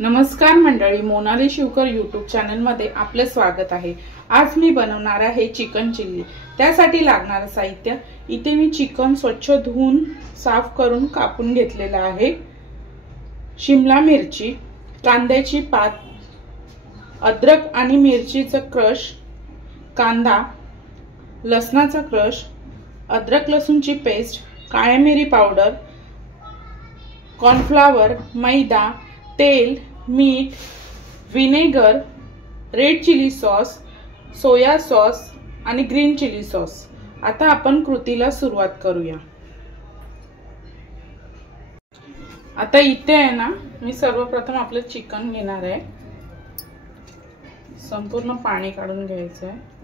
नमस्कार मंडळी, Monali Shivkar YouTube channel मध्ये आपले स्वागत आहे। आज मी बनवणार आहे चिकन चिल्ली। त्यासाठी लागणारे साहित्य इथे मी चिकन स्वच्छ धुवून साफ करून कापून घेतलेला आहे। शिमला मिरची, कांद्याची पात, अद्रक आणि मिरचीचा क्रश, कांदा, लसणाचा क्रश, अद्रक लसूणची पेस्ट, काळी मिरी पावडर, कॉर्नफ्लॉवर, मैदा, तेल, मीठ, vinegar, red chilli sauce, soya sauce आणि ग्रीन चिली सॉस। आता आपण कृतीला सुरुवात करूया। आता इथे आहे ना, मी सर्वप्रथम आपलं चिकन घेणार आहे। संपूर्ण पाणी काढून घ्यायचं आहे।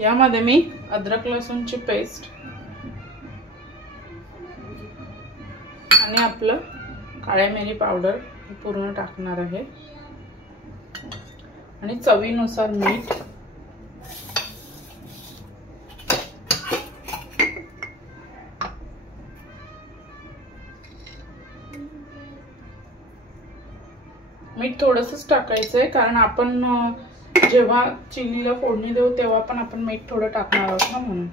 यामध्ये मी अद्रक लसूणची पेस्ट आणि आपलं काळी मिरी पावडर पूर्ण टाकणार आहे आणि चवीनुसार मीठ, मीठ थोडंसंच टाकायचं आहे कारण आपण जेव्हा चिल्लीला फोडणी देऊ तेव्हा पण आपण मीठ थोडं टाकणार आहोत ना, म्हणून।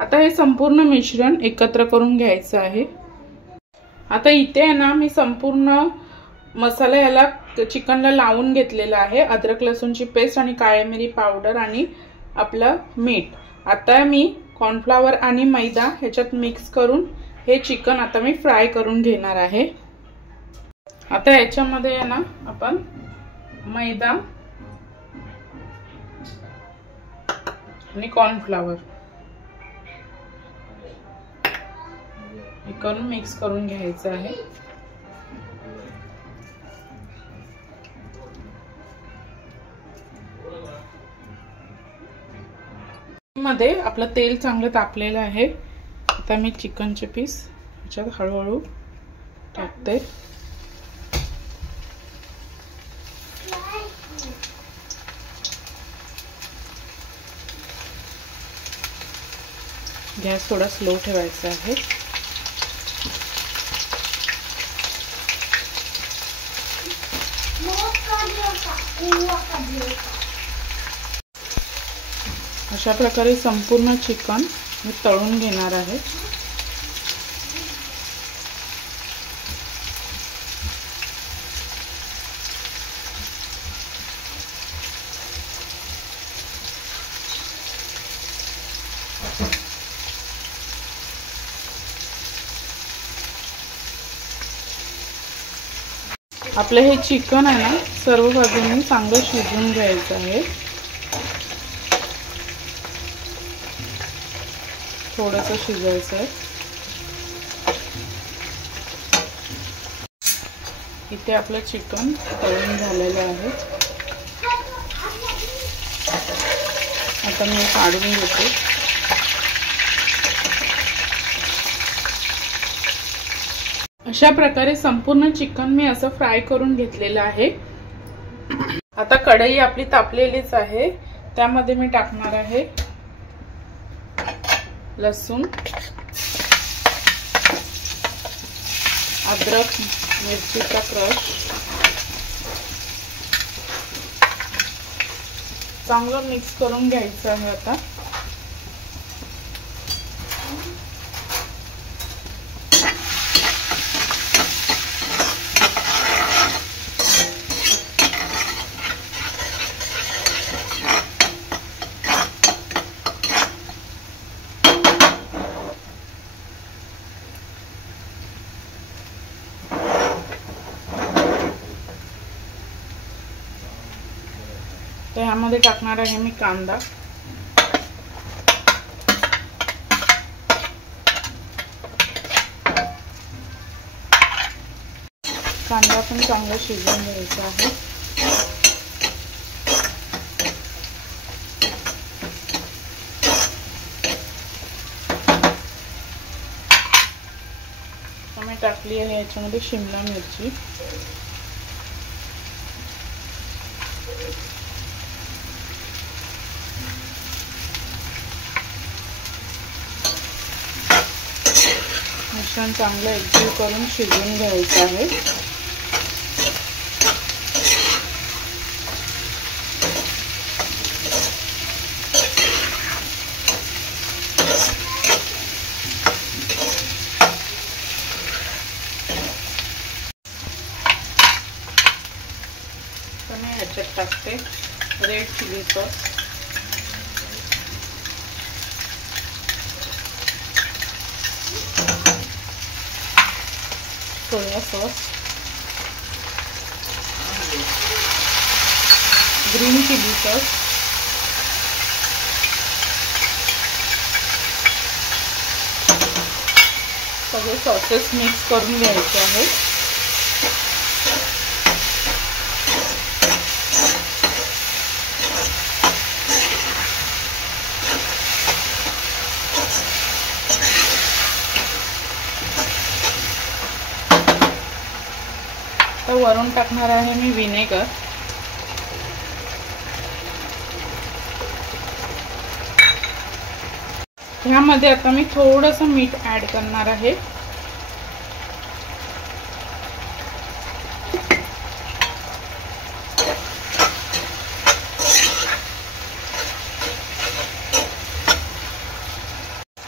आता हे संपूर्ण मिश्रण एकत्र करून घ्यायचं आहे। आता इथे आहे ना, मी संपूर्ण मसाला याला चिकनला लावून घेतलेला आहे। अद्रक लसूणची पेस्ट आणि काळी मिरी पावडर आणि आपलं मीठ। आता मी कॉर्नफ्लॉवर आणि मैदा ह्याच्यात मिक्स करून हे चिकन आता मी फ्राय करून घेणार आहे। आता याच्यामध्ये आहे ना, आपण मैदा आणि कॉर्नफ्लॉवर हे करून मिक्स करून घ्यायचं आहे। मध्ये आपलं तेल चांगलं तापलेलं आहे। आता मी चिकनचे पीस ह्याच्यात हळूहळू टाकते। गॅस थोडा स्लो ठेवायचा आहे। अशा प्रकारे संपूर्ण चिकन मी तळून घेणार आहे। आपलं हे चिकन आहे ना, सर्व बाजूंनी चांगलं शिजवून घ्यायचं आहे। थोडंसं शिजायचं आहे। इथे आपलं चिकन तळून झालेलं आहे। आता मी काढून घेते। अशा प्रकारे संपूर्ण चिकन मी असं फ्राय करून घेतलेलं आहे। आता कढई आपली तापलेलीच आहे, त्यामध्ये मी टाकणार आहे लसूण, अद्रक मिरचीचा क्रश, चांगलं मिक्स करून घ्यायचं आहे। आता ह्यामध्ये टाकणार आहे मी कांदा, कांदा पण चांगला शिजवून घ्यायचा आहे। मी टाकली आहे याच्यामध्ये शिमला मिरची, मिश्रण चांगलं एकजीव करून शिजवून घ्यायचं आहे। तर मी ह्याच्यात टाकते red chilli sauce, soya sauce, green chilli sauce, सगळे सॉसेस मिक्स करून घ्यायचे आहेत। तर वरून टाकणार आहे मी विनेगर, ह्यामध्ये आता मी थोडंसं मीठ ऍड करणार आहे।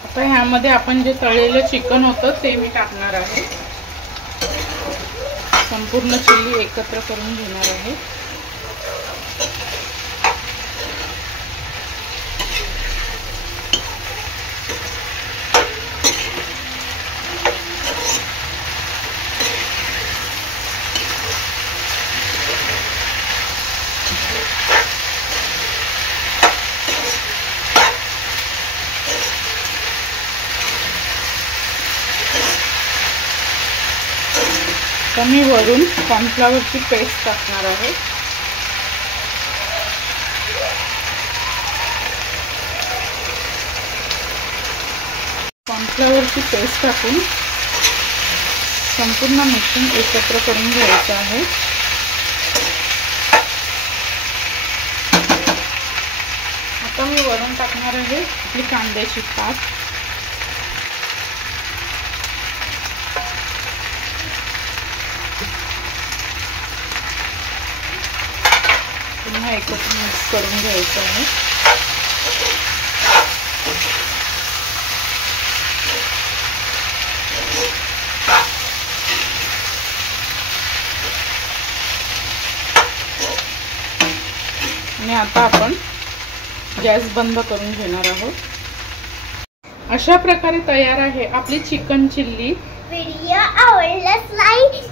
आता ह्यामध्ये आपण जे तळलेलं चिकन होतं ते मी टाकणार आहे। संपूर्ण चिली एकत्र करून घेणार आहे। तर मी वरून कॉर्नफ्लॉवरची पेस्ट टाकणार आहे। कॉर्नफ्लॉवरची पेस्ट टाकून संपूर्ण मिश्रण एकत्र करून घ्यायचं आहे। आता मी वरून टाकणार आहे आपली कांद्याची पात, पुन्हा एकत्र मिक्स करून घ्यायचं आहे। आणि आता आपण गॅस बंद करून घेणार आहोत। अशा प्रकारे तयार आहे आपली चिकन चिल्ली। व्हिडिओ आवडल्यास लाईक